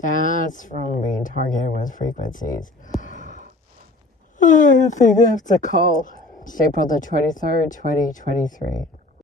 That's from being targeted with frequencies. I think that's a call. April the 23rd, 2023.